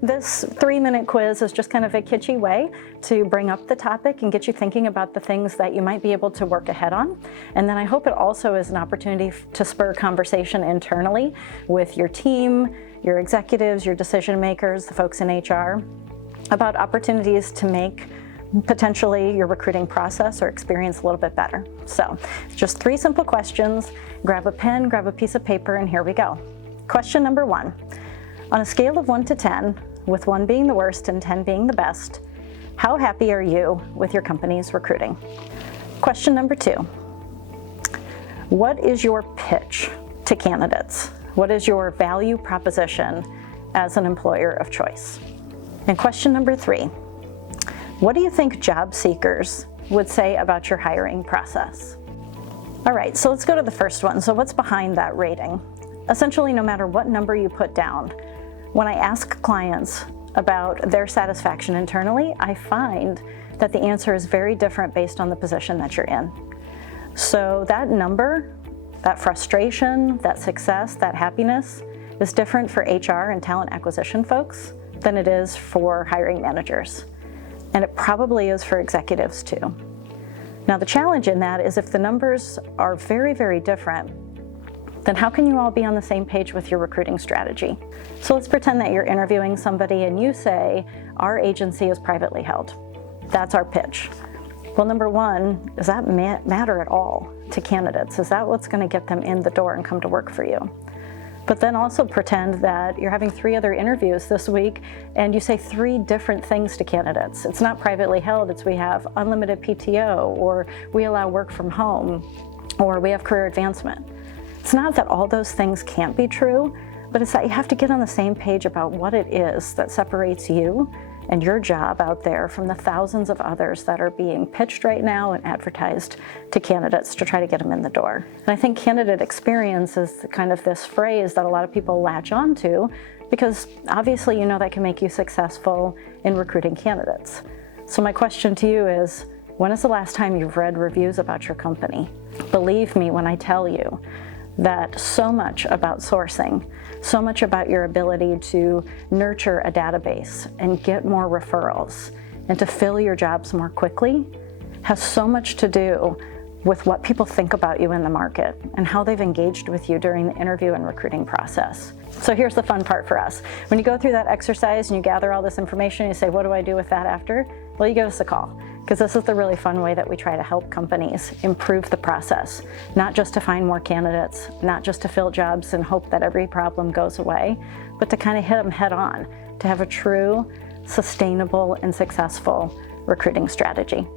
this 3-minute quiz is just kind of a kitschy way to bring up the topic and get you thinking about the things that you might be able to work ahead on. And then I hope it also is an opportunity to spur conversation internally with your team, your executives, your decision makers, the folks in HR, about opportunities to make potentially your recruiting process or experience a little bit better. So just 3 simple questions. Grab a pen, grab a piece of paper, and here we go. Question number 1. On a scale of 1 to 10, with 1 being the worst and 10 being the best, how happy are you with your company's recruiting? Question number 2. What is your pitch to candidates? What is your value proposition as an employer of choice? And question number 3. What do you think job seekers would say about your hiring process? All right, so let's go to the first one. So what's behind that rating? Essentially, no matter what number you put down, when I ask clients about their satisfaction internally, I find that the answer is very different based on the position that you're in. So that number, that frustration, that success, that happiness is different for HR and talent acquisition folks than it is for hiring managers. And it probably is for executives too. Now the challenge in that is if the numbers are very, very different, then how can you all be on the same page with your recruiting strategy? So let's pretend that you're interviewing somebody and you say, our agency is privately held. That's our pitch. Well, number 1, does that matter at all to candidates? Is that what's going to get them in the door and come to work for you? But then also pretend that you're having 3 other interviews this week and you say 3 different things to candidates. It's not privately held, it's we have unlimited PTO, or we allow work from home, or we have career advancement. It's not that all those things can't be true, but it's that you have to get on the same page about what it is that separates you and your job out there from the thousands of others that are being pitched right now and advertised to candidates to try to get them in the door. And I think candidate experience is kind of this phrase that a lot of people latch onto because obviously you know that can make you successful in recruiting candidates. So my question to you is, when is the last time you've read reviews about your company? Believe me when I tell you that so much about sourcing, so much about your ability to nurture a database and get more referrals and to fill your jobs more quickly has so much to do with what people think about you in the market and how they've engaged with you during the interview and recruiting process. So here's the fun part for us. When you go through that exercise and you gather all this information and you say, what do I do with that after? Well, you give us a call, because this is the really fun way that we try to help companies improve the process, not just to find more candidates, not just to fill jobs and hope that every problem goes away, but to kind of hit them head on, to have a true, sustainable, and successful recruiting strategy.